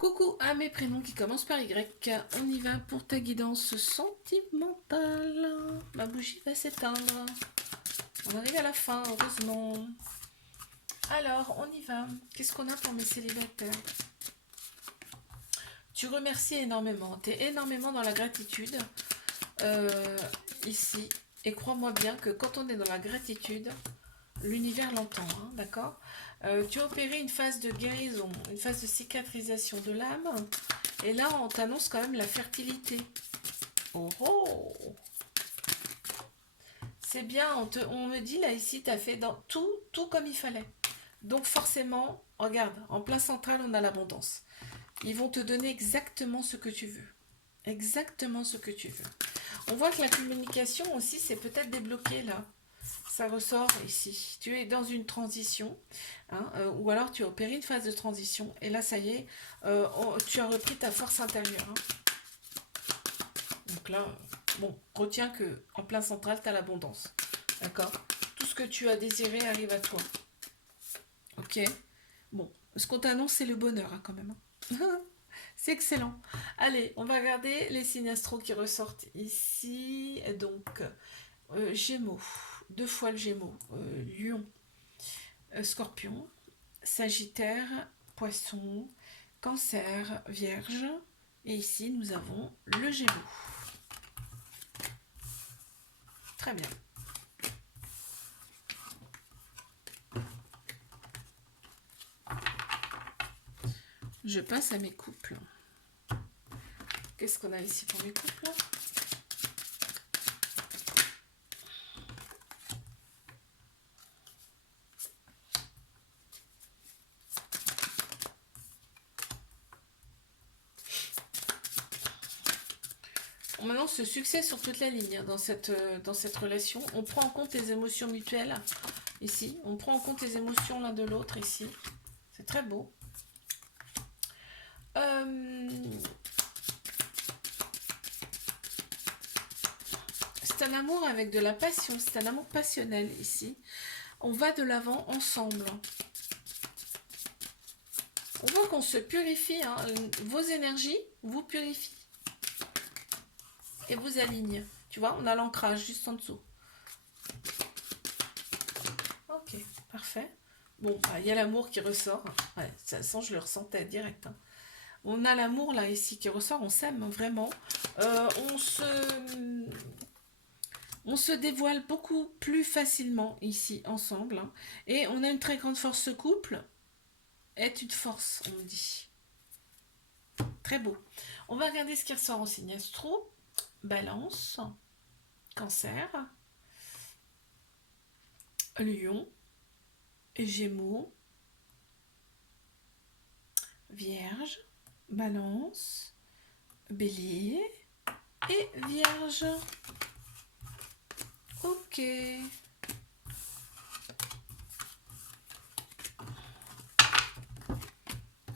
Coucou à mes prénoms qui commencent par Y. On y va pour ta guidance sentimentale. Ma bougie va s'éteindre. On arrive à la fin, heureusement. Alors, on y va. Qu'est-ce qu'on a pour mes célibataires? Tu remercies énormément. Tu es énormément dans la gratitude. Ici. Et crois-moi bien que quand on est dans la gratitude, l'univers l'entend, hein, d'accord? Tu as opéré une phase de guérison, une phase de cicatrisation de l'âme. Et là, on t'annonce quand même la fertilité. Oh oh! C'est bien, on me dit là ici, tu as fait dans tout comme il fallait. Donc forcément, regarde, en plein central, on a l'abondance. Ils vont te donner exactement ce que tu veux. Exactement ce que tu veux. On voit que la communication aussi, c'est peut-être débloqué là. Ça ressort ici. Tu es dans une transition, hein, ou alors tu as opéré une phase de transition, et là, ça y est, tu as repris ta force intérieure. Hein. Donc là, bon, retiens que en plein central, tu as l'abondance. D'accord? Tout ce que tu as désiré arrive à toi. Ok? Bon, ce qu'on t'annonce, c'est le bonheur, hein, quand même. Hein. C'est excellent. Allez, on va regarder les signes astro qui ressortent ici. Donc, Gémeaux, deux fois le Gémeaux, Lion, Scorpion, Sagittaire, Poisson, Cancer, Vierge. Et ici, nous avons le Gémeaux. Très bien. Je passe à mes couples. Qu'est-ce qu'on a ici pour mes couples? On annonce ce succès sur toute la ligne, hein, dans cette relation. On prend en compte les émotions mutuelles ici. On prend en compte les émotions l'un de l'autre ici. C'est très beau. C'est un amour avec de la passion. C'est un amour passionnel ici. On va de l'avant ensemble. On voit qu'on se purifie. Hein. Vos énergies vous purifient. Et vous alignent. Tu vois, on a l'ancrage juste en dessous. Ok, parfait. Bon, il y a l'amour qui ressort. Ouais, de toute façon, je le ressentais direct. Hein. On a l'amour là ici qui ressort. On s'aime vraiment. On se dévoile beaucoup plus facilement ici ensemble. Hein. Et on a une très grande force. Ce couple est une force, on dit. Très beau. On va regarder ce qui ressort en signe astro. Balance, Cancer, Lion, Gémeaux, Vierge, Balance, Bélier et Vierge. Ok.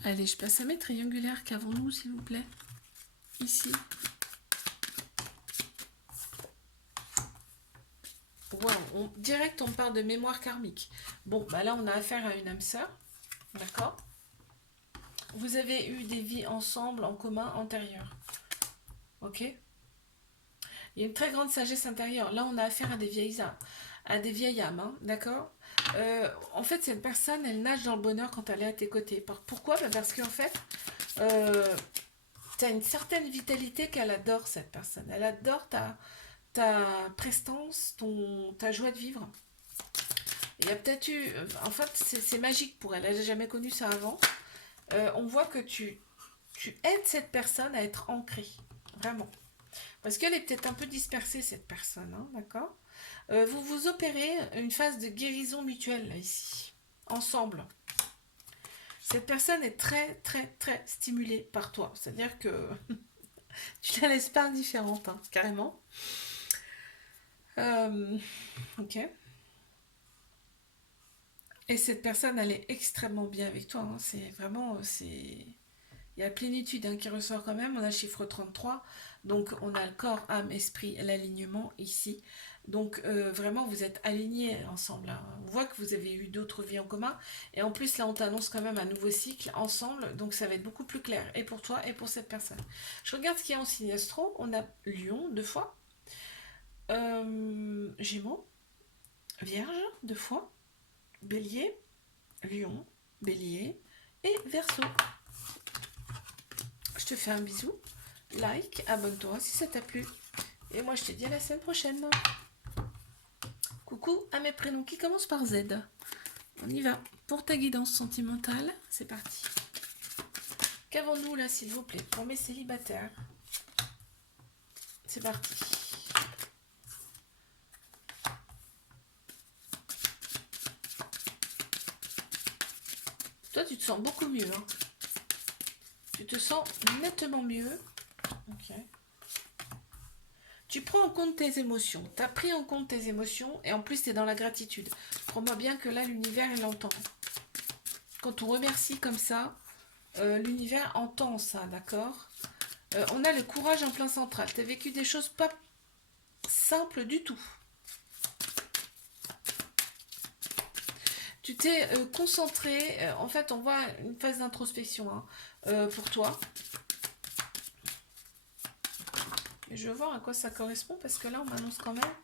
Allez, je passe à mes triangulaires. Qu'avons-nous, s'il vous plaît? Ici. Wow, direct, on parle de mémoire karmique. Bon, bah là, on a affaire à une âme sœur. D'accord? Vous avez eu des vies ensemble, en commun, antérieures. Ok? Il y a une très grande sagesse intérieure. Là, on a affaire à des vieilles âmes. Hein, d'accord? En fait, cette personne, elle nage dans le bonheur quand elle est à tes côtés. Pourquoi? Parce qu'en fait, tu as une certaine vitalité qu'elle adore, cette personne. Elle adore ta prestance, ta joie de vivre. Il y a peut-être eu... En fait, c'est magique pour elle. Elle n'a jamais connu ça avant. On voit que tu aides cette personne à être ancrée. Vraiment. Parce qu'elle est peut-être un peu dispersée, cette personne. Hein, d'accord? Vous vous opérez une phase de guérison mutuelle, là, ici. Ensemble. Cette personne est très, très, très stimulée par toi. C'est-à-dire que tu la laisses pas indifférente, hein, carrément. Ok. Et cette personne, elle est extrêmement bien avec toi. Hein. C'est vraiment... Il y a la plénitude, hein, qui ressort quand même. On a le chiffre 33. Donc, on a le corps, âme, esprit, l'alignement ici. Donc vraiment, vous êtes alignés ensemble, hein. On voit que vous avez eu d'autres vies en commun. Et en plus, là, on t'annonce quand même un nouveau cycle ensemble. Donc ça va être beaucoup plus clair. Et pour toi, et pour cette personne. Je regarde ce qu'il y a en signe astro. On a Lion, 2 fois. Gémeaux. Vierge, 2 fois. Bélier. Lion. Bélier. Et Verseau. Je te fais un bisou. Like, abonne-toi si ça t'a plu. Et moi, je te dis à la semaine prochaine. Coucou à mes prénoms qui commencent par Z. On y va. Pour ta guidance sentimentale, c'est parti. Qu'avons-nous là, s'il vous plaît, pour mes célibataires? C'est parti. Toi, tu te sens beaucoup mieux, hein. Tu te sens nettement mieux. Ok. Tu prends en compte tes émotions. Tu as pris en compte tes émotions et en plus, tu es dans la gratitude. Crois-moi bien que là, l'univers, il entend. Quand on remercie comme ça, l'univers entend ça, d'accord? On a le courage en plein central. Tu as vécu des choses pas simples du tout. Tu t'es concentré. En fait, on voit une phase d'introspection, hein, pour toi. Et je vais voir à quoi ça correspond parce que là, on m'annonce quand même.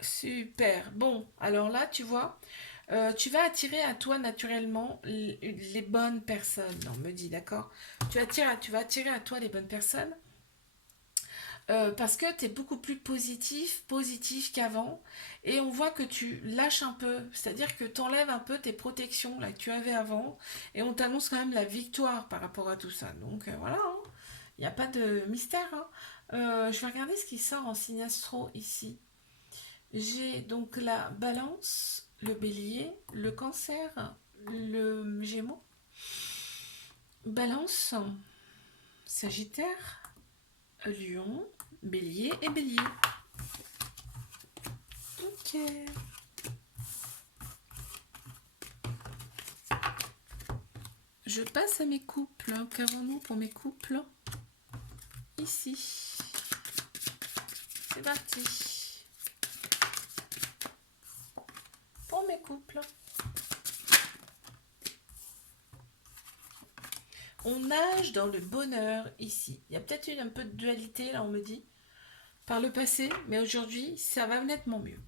Super. Bon, alors là, tu vois, tu vas attirer à toi naturellement les bonnes personnes. On me dit, d'accord? Tu vas attirer à toi les bonnes personnes. Parce que tu es beaucoup plus positif qu'avant. Et on voit que tu lâches un peu. C'est-à-dire que tu enlèves un peu tes protections là, que tu avais avant. Et on t'annonce quand même la victoire par rapport à tout ça. Donc voilà, hein. Il n'y a pas de mystère, hein. Je vais regarder ce qui sort en signe astro ici. J'ai donc la balance, le bélier, le cancer, le gémeaux. Balance, sagittaire, lion, bélier et bélier. Ok. Je passe à mes couples. Qu'avons-nous pour mes couples? Ici. C'est parti. Pour mes couples. On nage dans le bonheur ici. Il y a peut-être eu un peu de dualité, là, on me dit, par le passé, mais aujourd'hui, ça va nettement mieux.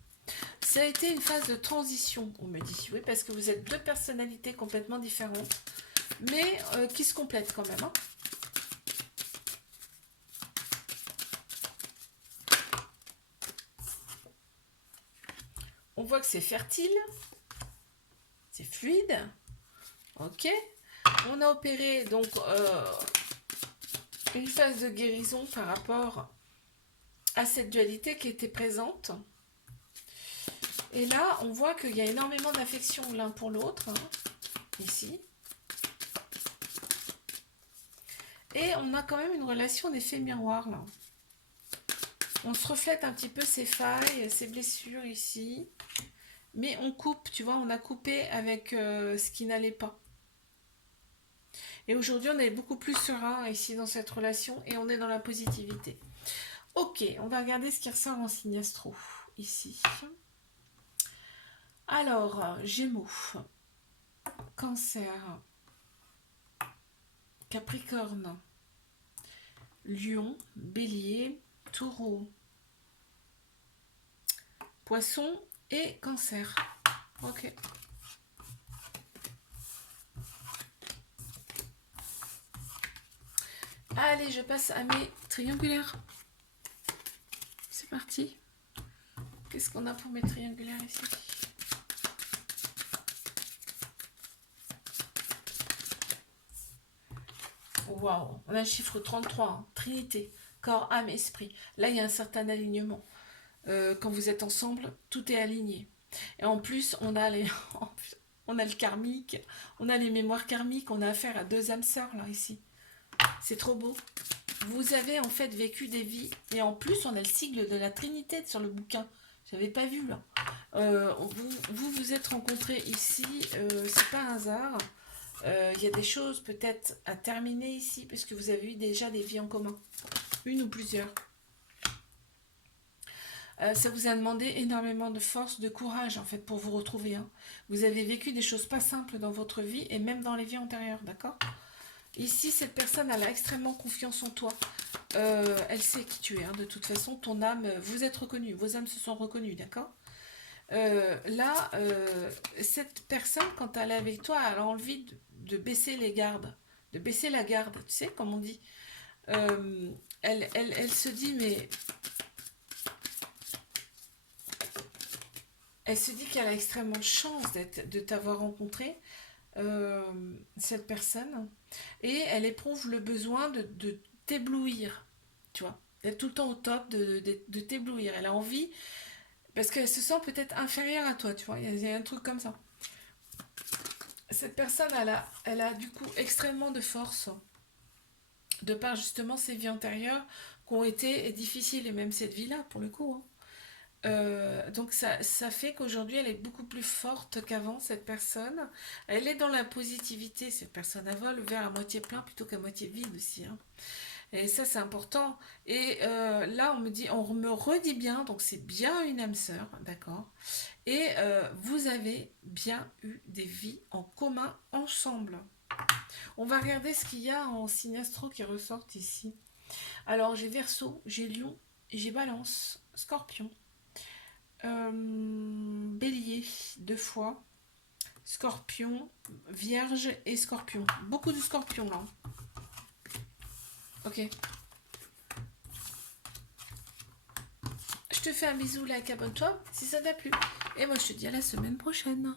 Ça a été une phase de transition, on me dit. Oui, parce que vous êtes deux personnalités complètement différentes, mais qui se complètent quand même, hein. On voit que c'est fertile, c'est fluide. Ok. On a opéré donc une phase de guérison par rapport à cette dualité qui était présente. Et là, on voit qu'il y a énormément d'affection l'un pour l'autre, hein, ici. Et on a quand même une relation d'effet miroir, là. On se reflète un petit peu ses failles, ses blessures ici. Mais on coupe, tu vois, on a coupé avec ce qui n'allait pas. Et aujourd'hui, on est beaucoup plus serein ici dans cette relation et on est dans la positivité. Ok, on va regarder ce qui ressort en signe astro, ici. Alors, Gémeaux, Cancer, Capricorne, Lion, Bélier, Taureau, Poisson et Cancer. Ok. Allez, je passe à mes triangulaires. C'est parti. Qu'est-ce qu'on a pour mes triangulaires ici? Waouh, on a le chiffre 33, hein. Trinité, corps, âme, esprit. Là, il y a un certain alignement. Quand vous êtes ensemble, tout est aligné. Et en plus, on a on a le karmique, on a les mémoires karmiques, on a affaire à deux âmes sœurs, là, ici. C'est trop beau. Vous avez en fait vécu des vies, et en plus, on a le sigle de la Trinité sur le bouquin. J'avais pas vu, là. Vous êtes rencontrés ici, c'est pas un hasard. Il y a des choses peut-être à terminer ici, puisque vous avez eu déjà des vies en commun. une ou plusieurs. Ça vous a demandé énormément de force, de courage en fait pour vous retrouver. Hein. Vous avez vécu des choses pas simples dans votre vie et même dans les vies antérieures, d'accord? Ici, cette personne, elle a extrêmement confiance en toi. Elle sait qui tu es. Hein. De toute façon, ton âme, vous êtes reconnu, vos âmes se sont reconnues, d'accord? Là, cette personne, quand elle est avec toi, elle a envie de baisser les gardes, de baisser la garde, tu sais, comme on dit. Elle se dit, mais elle se dit qu'elle a extrêmement de chance de t'avoir rencontré, cette personne, et elle éprouve le besoin de t'éblouir, tu vois, d'être tout le temps au top, de t'éblouir. Elle a envie, parce qu'elle se sent peut-être inférieure à toi, tu vois, il y a un truc comme ça. Cette personne, elle a du coup extrêmement de force, de par justement ses vies antérieures qui ont été difficiles, et même cette vie-là, pour le coup. Hein. Donc ça fait qu'aujourd'hui elle est beaucoup plus forte qu'avant, cette personne. Elle est dans la positivité, cette personne. Elle voit le verre à moitié plein plutôt qu'à moitié vide aussi. Hein. Et ça c'est important. Et là on me dit, on me redit bien, donc c'est bien une âme sœur, d'accord. Et vous avez bien eu des vies en commun ensemble. On va regarder ce qu'il y a en signe astro qui ressortent ici. Alors j'ai Verseau, j'ai Lion, j'ai Balance, Scorpion. Bélier, 2 fois. Scorpion, Vierge et Scorpion. Beaucoup de Scorpions là. Ok. Je te fais un bisou, like, abonne-toi si ça t'a plu. Et moi je te dis à la semaine prochaine.